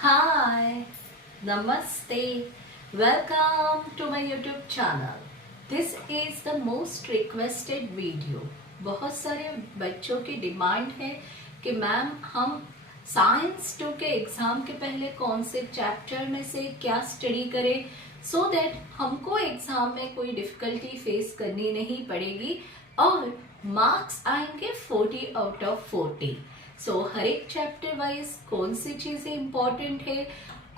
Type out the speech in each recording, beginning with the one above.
Hi, Namaste. Welcome to my YouTube channel. This is the most requested video. बहुत सारे बच्चों की demand है कि मैम हम साइंस 2 के एग्जाम के पहले कौन से चैप्टर में से क्या स्टडी करें सो दैट हमको एग्जाम में कोई डिफिकल्टी फेस करनी नहीं पड़ेगी और मार्क्स आएंगे 40 आउट ऑफ 40। सो हर एक चैप्टर वाइज कौन सी चीजें इंपॉर्टेंट है,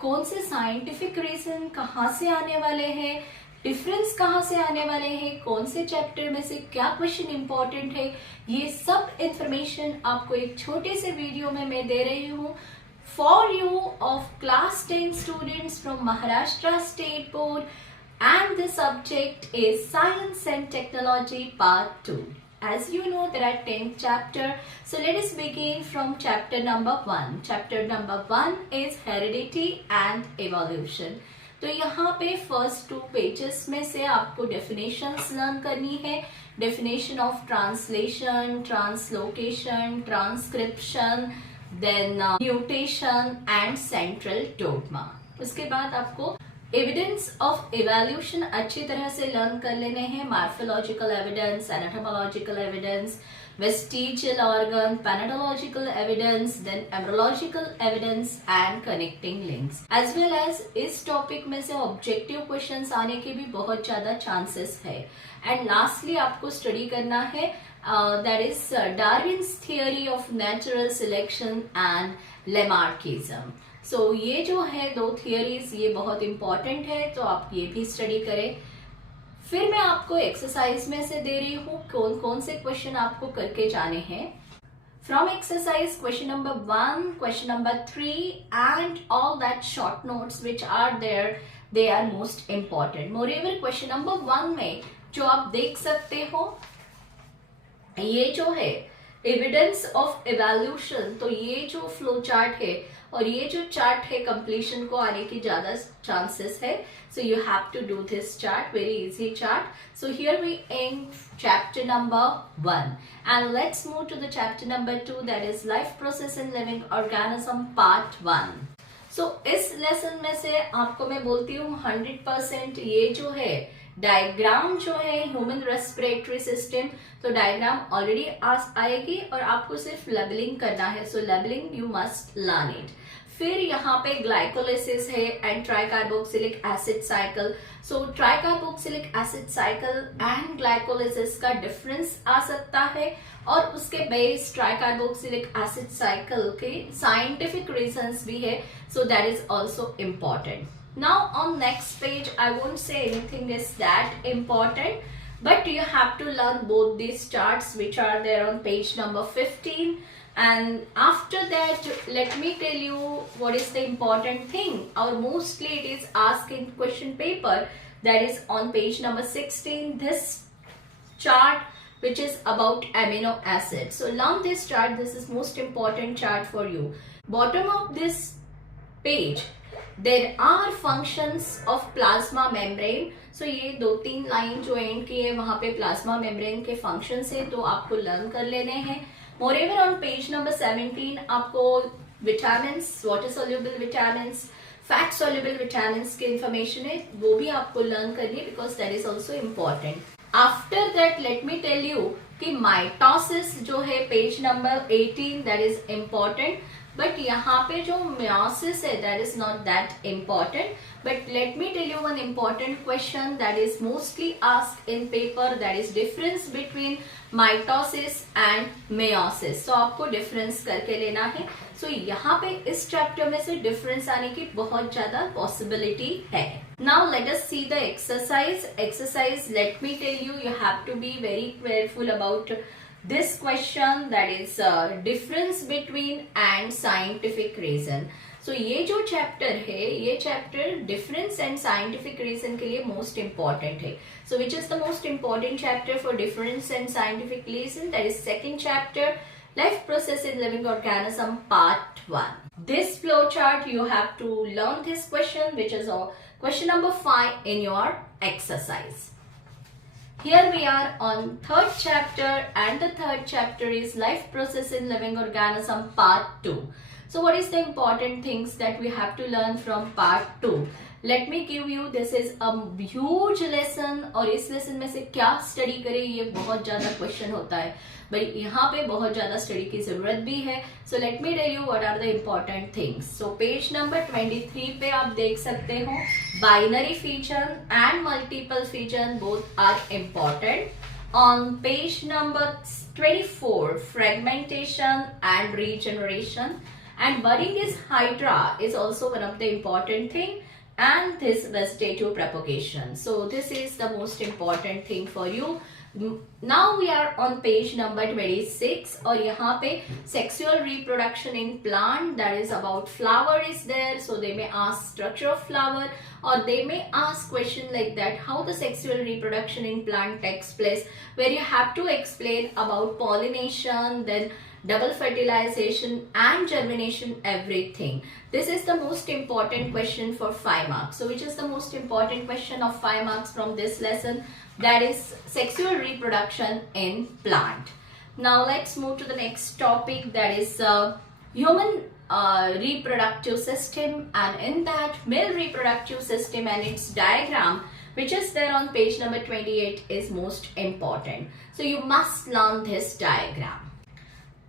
कौन से साइंटिफिक रीजन कहाँ से आने वाले हैं, डिफरेंस कहाँ से आने वाले हैं, कौन से चैप्टर में से क्या क्वेश्चन इंपॉर्टेंट है, ये सब इंफॉर्मेशन आपको एक छोटे से वीडियो में मैं दे रही हूँ for you of class 10 students from Maharashtra state board and the subject is Science and Technology Part 2. As you know, there are 10 chapters. So let us begin from chapter number 1. Chapter number 1 is Heredity and Evolution. तो यहाँ पे first 2 pages में से आपको definitions learn करनी है। Definition of translation, translocation, transcription, then mutation and central dogma. उसके बाद आपको एविडेंस ऑफ इवोल्यूशन अच्छी तरह से लर्न कर लेने हैं। Morphological evidence, anatomical evidence, vestigial organ, palaeontological evidence, then embryological evidence and connecting links. As well as इस टॉपिक में से ऑब्जेक्टिव क्वेश्चंस आने के भी बहुत ज्यादा चांसेस है। एंड लास्टली आपको स्टडी करना है that is Darwin's theory of natural selection and Lamarckism. So ये जो है 2 थियरीज ये बहुत इंपॉर्टेंट है, तो आप ये भी स्टडी करें। फिर मैं आपको एक्सरसाइज में से दे रही हूँ कौन कौन से क्वेश्चन आपको करके जाने हैं। From exercise question number 1, question number 3 and all that short notes which are there, they are most important. Moreover question number 1 में जो आप देख सकते हो ये जो है एविडेंस ऑफ इवोल्यूशन, तो ये जो फ्लो चार्ट है और ये जो चार्ट है कंप्लीशन को आने की ज्यादा चांसेस है। So you have to do this chart, very easy chart. So here we end chapter number 1 and let's move to the chapter number 2 that is life process in living organism part 1। So इस lesson में से आपको मैं बोलती हूँ 100% ये जो है डायग्राम जो है ह्यूमन रेस्पिरेटरी सिस्टम, तो डायग्राम ऑलरेडी आएगी और आपको सिर्फ लेबलिंग करना है। So labelling you must learn it. फिर यहाँ पे ग्लाइकोलिसिस है and tricarboxylic acid cycle. So tricarboxylic acid cycle and glycolysis का डिफरेंस आ सकता है और उसके बेस ट्राइकार्बोक्सिलिक एसिड साइकिल के साइंटिफिक रीजंस भी है। So that is also important. Now on next page, I won't say anything is that important, but you have to learn both these charts which are there on page number 15. And after that, let me tell you what is the important thing, or mostly it is asked in question paper, that is on page number 16, this chart which is about amino acids. So learn this chart, this is most important chart for you. Bottom of this page there are functions of plasma membrane. So ये 2-3 line जो and की है वहां पे plasma membrane के functions है, तो आपको लर्न कर लेने हैं। मोरेवर ऑन पेज नंबर 17 आपको vitamins, water soluble vitamins, fat soluble vitamins के इंफॉर्मेशन है, वो भी आपको लर्न करनी है because that is also important. After that let me tell you कि माइटोसिस जो है page number 18 that is important, but यहाँ पे जो meiosis है that is not that important. But let me tell you one important question that is mostly asked in paper, that is difference between mitosis and meiosis. So आपको difference करके लेना है। So यहाँ पे इस chapter में से difference आने की बहुत ज्यादा possibility है। Now let us see the exercise. Exercise, let me tell you, you have to be very careful about this question, that is difference between and scientific reason. So ये जो chapter है ये chapter difference and scientific reason के लिए most important है। So which is the most important chapter for difference and scientific reason? That is second chapter, life process in living organism part 1. This flow chart you have to learn this question, which is question number 5 in your exercise. Here we are on 3rd chapter and the 3rd chapter is life process in living organism part 2. So what is the important things that we have to learn from part 2? Let me give you, this is a huge lesson, और इस lesson में से क्या study करें ये बहुत ज्यादा question होता है, बट यहाँ पे बहुत ज्यादा स्टडी की जरूरत भी है. So let me tell you what are the important things. So page number 23 पे आप देख सकते हो binary feature and multiple feature both are important. On page number 24, fragmentation and regeneration and budding is hydra is also one of the important thing, and this vegetative propagation. So this is the most important thing for you. Now we are on page number 26 और यहाँ पे sexual reproduction in plant, that is about flower is there. So they may ask structure of flower, or they may ask question like that, how the sexual reproduction in plant takes place, where you have to explain about pollination, then double fertilization and germination, everything. This is the most important question for 5 marks. So which is the most important question of 5 marks from this lesson? That is sexual reproduction in plant. Now let's move to the next topic, that is human reproductive system, and in that male reproductive system and its diagram, which is there on page number 28, is most important. So you must learn this diagram,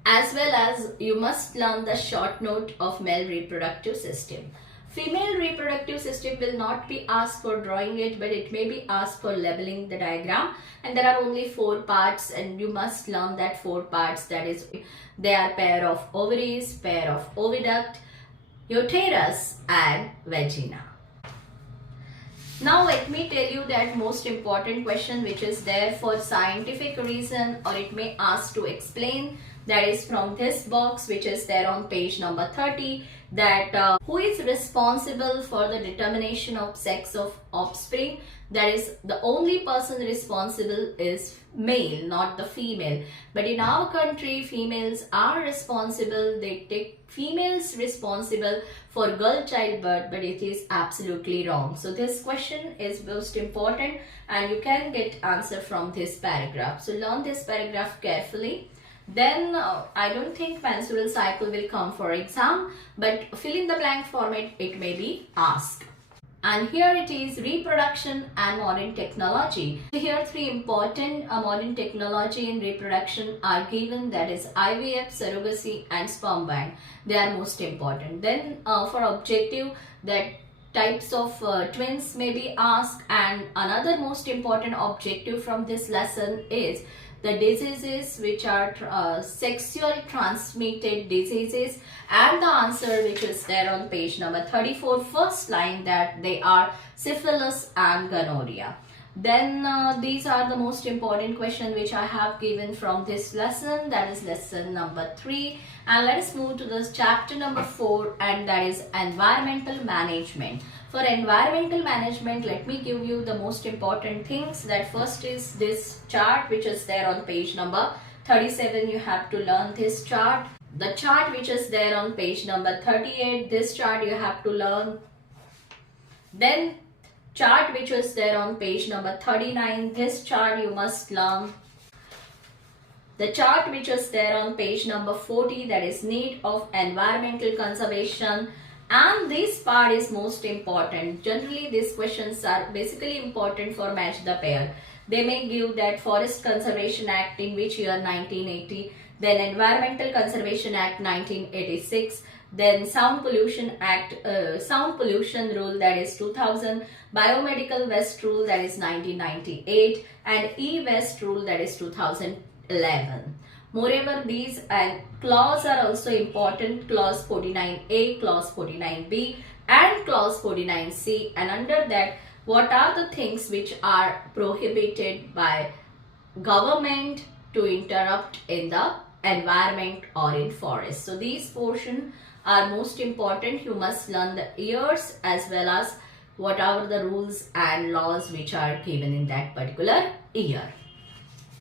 as well as you must learn the short note of male reproductive system. Female reproductive system will not be asked for drawing it, but it may be asked for labeling the diagram, and there are only 4 parts and you must learn that 4 parts. That is, they are pair of ovaries, pair of oviduct, uterus and vagina. Now let me tell you that most important question which is there for scientific reason, or it may ask to explain, that is from this box which is there on page number 30, that who is responsible for the determination of sex of offspring. That is, the only person responsible is male, not the female. But in our country, females are responsible. They take females responsible for girl childbirth, but it is absolutely wrong. So this question is most important, and you can get answer from this paragraph. So learn this paragraph carefully. Then I don't think menstrual cycle will come for exam, but fill in the blank format it may be asked. And here it is, reproduction and modern technology. So here 3 important modern technology in reproduction are given, that is IVF, surrogacy and sperm bank. They are most important. Then for objective, that types of twins may be asked, and another most important objective from this lesson is the diseases which are sexual transmitted diseases, and the answer which is there on page number 34, first line, that they are syphilis and gonorrhea. Then these are the most important question which I have given from this lesson, that is lesson number 3. And let us move to this chapter number 4, and that is environmental management. For environmental management, let me give you the most important things. That first is this chart which is there on page number 37. You have to learn this chart. The chart which is there on page number 38, this chart you have to learn. Then chart which is there on page number 39, this chart you must learn. The chart which is there on page number 40, that is need of environmental conservation. And this part is most important. Generally these questions are basically important for match the pair. They may give that Forest Conservation Act in which year, 1980, then Environmental Conservation Act 1986, then Sound Pollution Act, Sound Pollution Rule, that is 2000, Biomedical Waste Rule, that is 1998, and E-Waste Rule, that is 2011. Moreover, these clause are also important, clause 49A, clause 49B and clause 49C, and under that what are the things which are prohibited by government to interrupt in the environment or in forest. So these portions are most important. You must learn the years as well as what are the rules and laws which are given in that particular year.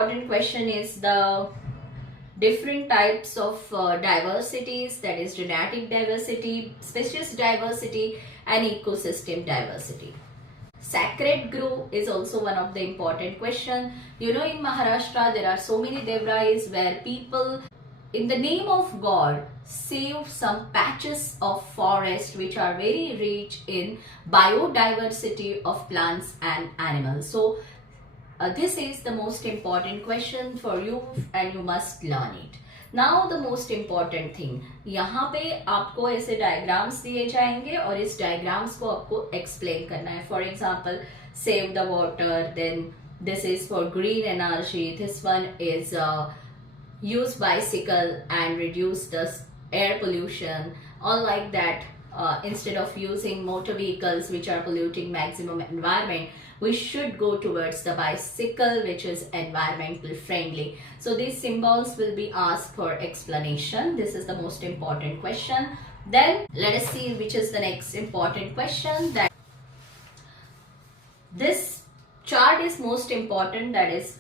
Important question is the different types of diversities, that is genetic diversity, species diversity and ecosystem diversity. Sacred grove is also one of the important question. You know, in Maharashtra there are so many devrais where people in the name of God, save some patches of forest which are very rich in biodiversity of plants and animals. So this is the most important question for you and you must learn it. Now the most important thing, यहाँ पे आपको ऐसे diagrams दिए जाएंगे और इस diagrams को आपको एक्सप्लेन करना है. For example, save the water, then this is for green energy, this one is use bicycle and reduce the air pollution, all like that. Instead of using motor vehicles which are polluting maximum environment, we should go towards the bicycle which is environmental friendly. So these symbols will be asked for explanation. This is the most important question. Then let us see which is the next important question. That this chart is most important, that is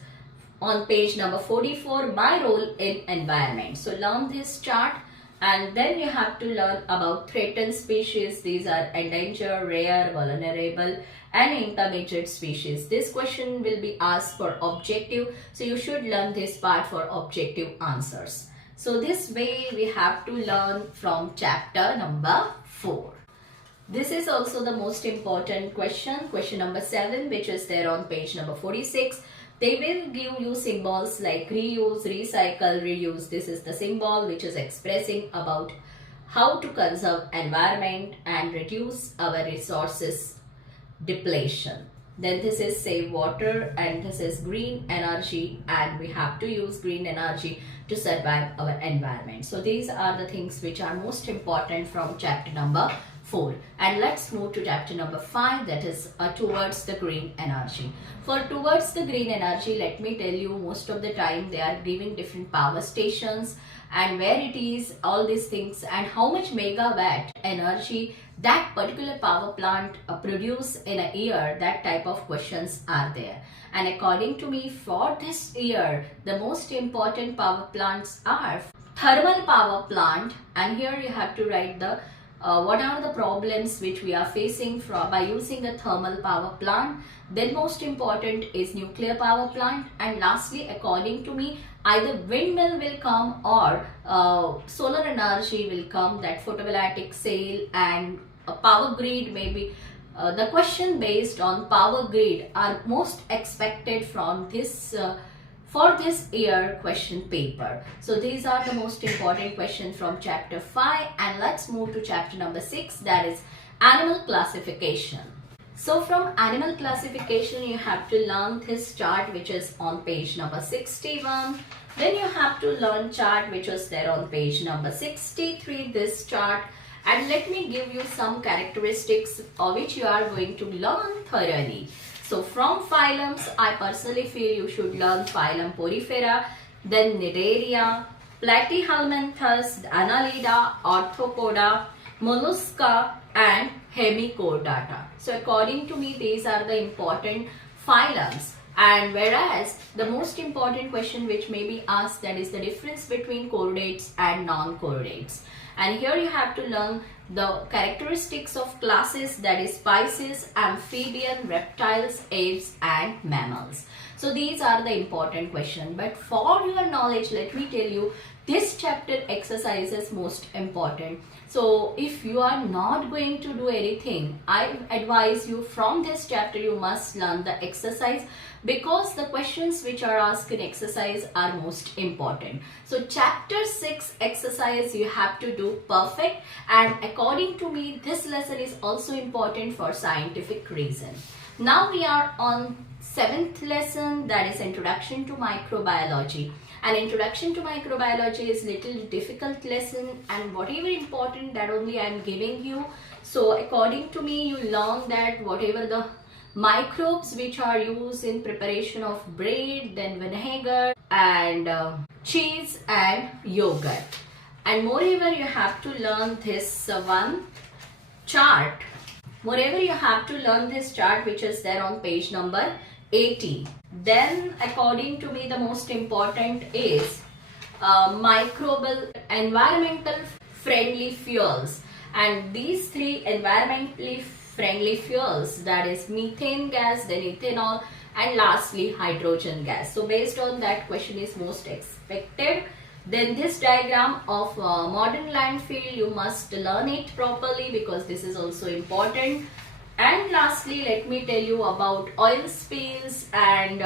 on page number 44, my role in environment. So learn this chart. And then you have to learn about threatened species. These are endangered, rare, vulnerable and intermediate species. This question will be asked for objective. So you should learn this part for objective answers. So this way we have to learn from chapter number 4. This is also the most important question. Question number 7, which is there on page number 46. They will give you symbols like reuse, recycle, reuse. This is the symbol which is expressing about how to conserve environment and reduce our resources depletion. Then this is save water and this is green energy, and we have to use green energy to survive our environment. So these are the things which are most important from chapter number 4. And let's move to chapter number 5, that is towards the green energy. For towards the green energy, let me tell you, most of the time they are giving different power stations and where it is, all these things, and how much megawatt energy that particular power plant produce in a year. That type of questions are there. And according to me, for this year, the most important power plants are thermal power plant, and here you have to write the what are the problems which we are facing by using a thermal power plant. Then most important is nuclear power plant, and lastly, according to me, either windmill will come or solar energy will come, that photovoltaic cell and a power grid maybe. The question based on power grid are most expected from this for this year question paper. So these are the most important questions from chapter 5, and let's move to chapter number 6, that is animal classification. So from animal classification you have to learn this chart which is on page number 61. Then you have to learn chart which is there on page number 63, this chart. And let me give you some characteristics of which you are going to learn thoroughly. So from phylums, I personally feel you should learn phylum Porifera, then Cnidaria, Platyhelminthus, Annelida, Arthropoda, Mollusca and Hemichordata. So according to me, these are the important phylums. And whereas the most important question which may be asked, that is the difference between chordates and non-chordates. And here you have to learn the characteristics of classes, that is species, amphibian, reptiles, apes and mammals. So these are the important questions. But for your knowledge, let me tell you, this chapter exercise is most important. So if you are not going to do anything, I advise you from this chapter you must learn the exercise, because the questions which are asked in exercise are most important. So chapter 6 exercise you have to do perfect, and according to me this lesson is also important for scientific reason. Now we are on 7th lesson, that is introduction to microbiology. And introduction to microbiology is little difficult lesson, and whatever important that only I am giving you. So according to me, you learn that whatever the microbes which are used in preparation of bread, then vinegar and cheese and yogurt. And moreover you have to learn this one chart. Moreover you have to learn this chart which is there on page number 80. Then according to me the most important is microbial environmental friendly fuels, and these 3 environmentally friendly fuels, that is methane gas, then ethanol and lastly hydrogen gas. So based on that question is most expected. Then this diagram of modern landfill, you must learn it properly because this is also important. And lastly, let me tell you about oil spills and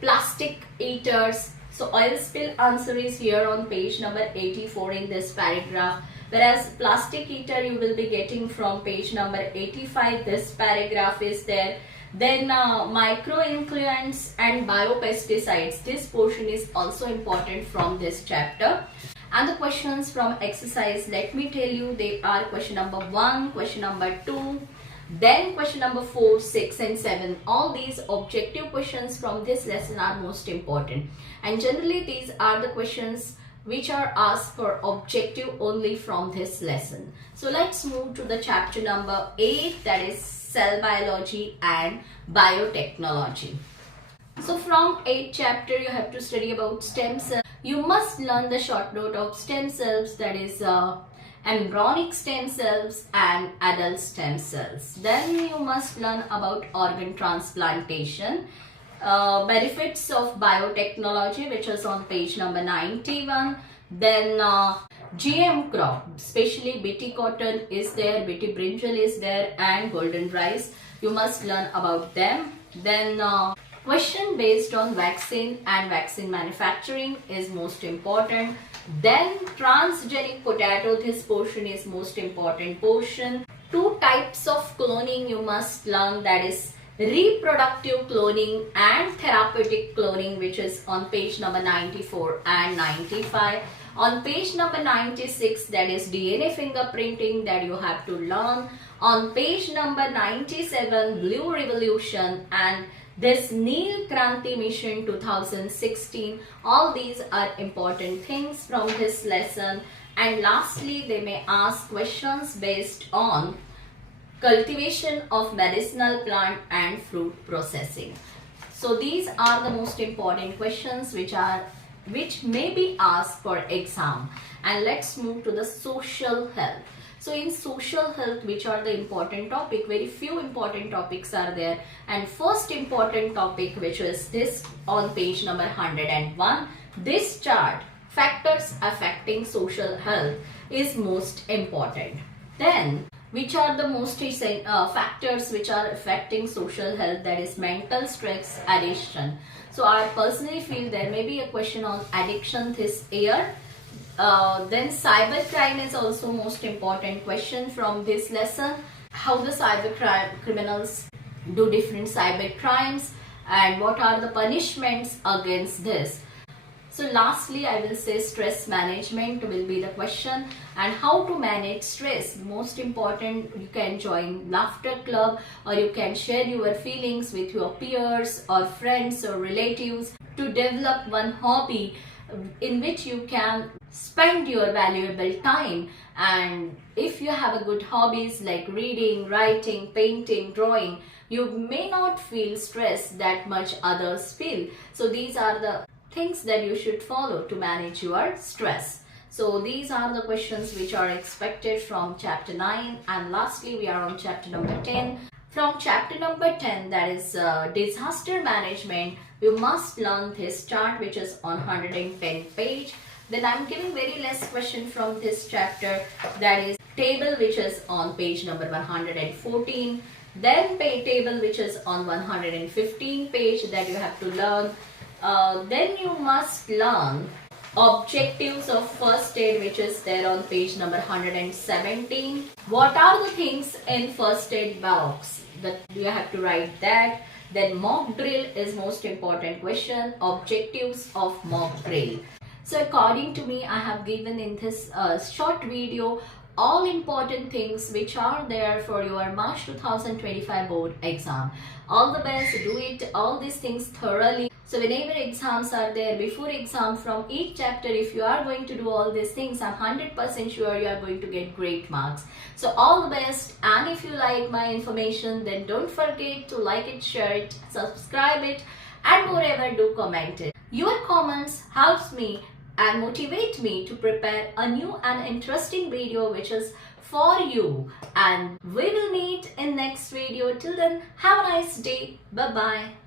plastic eaters. So oil spill answer is here on page number 84 in this paragraph, whereas plastic eater you will be getting from page number 85. This paragraph is there. Then micronutrients and biopesticides, this portion is also important from this chapter. And the questions from exercise, let me tell you, they are question number 1, question number 2, then question number 4, 6 and 7. All these objective questions from this lesson are most important, and generally these are the questions which are asked for objective only from this lesson. So let's move to the chapter number 8, that is cell biology and biotechnology. So from 8th chapter you have to study about stem cells. You must learn the short note of stem cells, that is embryonic stem cells and adult stem cells. Then you must learn about organ transplantation, benefits of biotechnology, which is on page number 91. Then GM crop, especially BT cotton is there, BT brinjal is there, and golden rice. You must learn about them. Then question based on vaccine and vaccine manufacturing is most important. Then transgenic potato, this portion is most important portion. 2 types of cloning you must learn, that is reproductive cloning and therapeutic cloning, which is on page number 94 and 95. On page number 96, that is DNA fingerprinting, that you have to learn. On page number 97, Blue Revolution and this Neel Kranti Mission 2016. All these are important things from this lesson. And lastly, they may ask questions based on cultivation of medicinal plant and fruit processing. So these are the most important questions which may be asked for exam. And let's move to the social health. So in social health, which are the important topic, very few important topics are there. And first important topic, which is this on page number 101, this chart, factors affecting social health, is most important. Then which are the most factors which are affecting social health, that is mental stress, addiction. So I personally feel there may be a question on addiction this year. Then cybercrime is also most important question from this lesson. How the criminals do different cyber crimes and what are the punishments against this. So lastly, I will say stress management will be the question, and how to manage stress. Most important, you can join laughter club, or you can share your feelings with your peers or friends or relatives to develop one hobby in which you can spend your valuable time. And if you have a good hobbies like reading, writing, painting, drawing, you may not feel stress that much others feel. So these are the things that you should follow to manage your stress. So these are the questions which are expected from chapter 9. And lastly, we are on chapter number 10. From chapter number 10, that is disaster management, you must learn this chart, which is on 110 page. Then I'm giving very less question from this chapter, that is table, which is on page number 114. Then table which is on 115 page that you have to learn. Then you must learn objectives of first aid, which is there on page number 117. What are the things in first aid box? That you have to write that. Then mock drill is most important question. Objectives of mock drill. So according to me, I have given in this short video all important things which are there for your March 2025 board exam. All the best, do it all these things thoroughly. So whenever exams are there, before exam, from each chapter, if you are going to do all these things, I'm 100% sure you are going to get great marks. So all the best, and if you like my information, then don't forget to like it, share it, subscribe it, and moreover, do comment it. Your comments helps me and motivate me to prepare a new and interesting video which is for you. And we will meet in next video. Till then, have a nice day. Bye bye.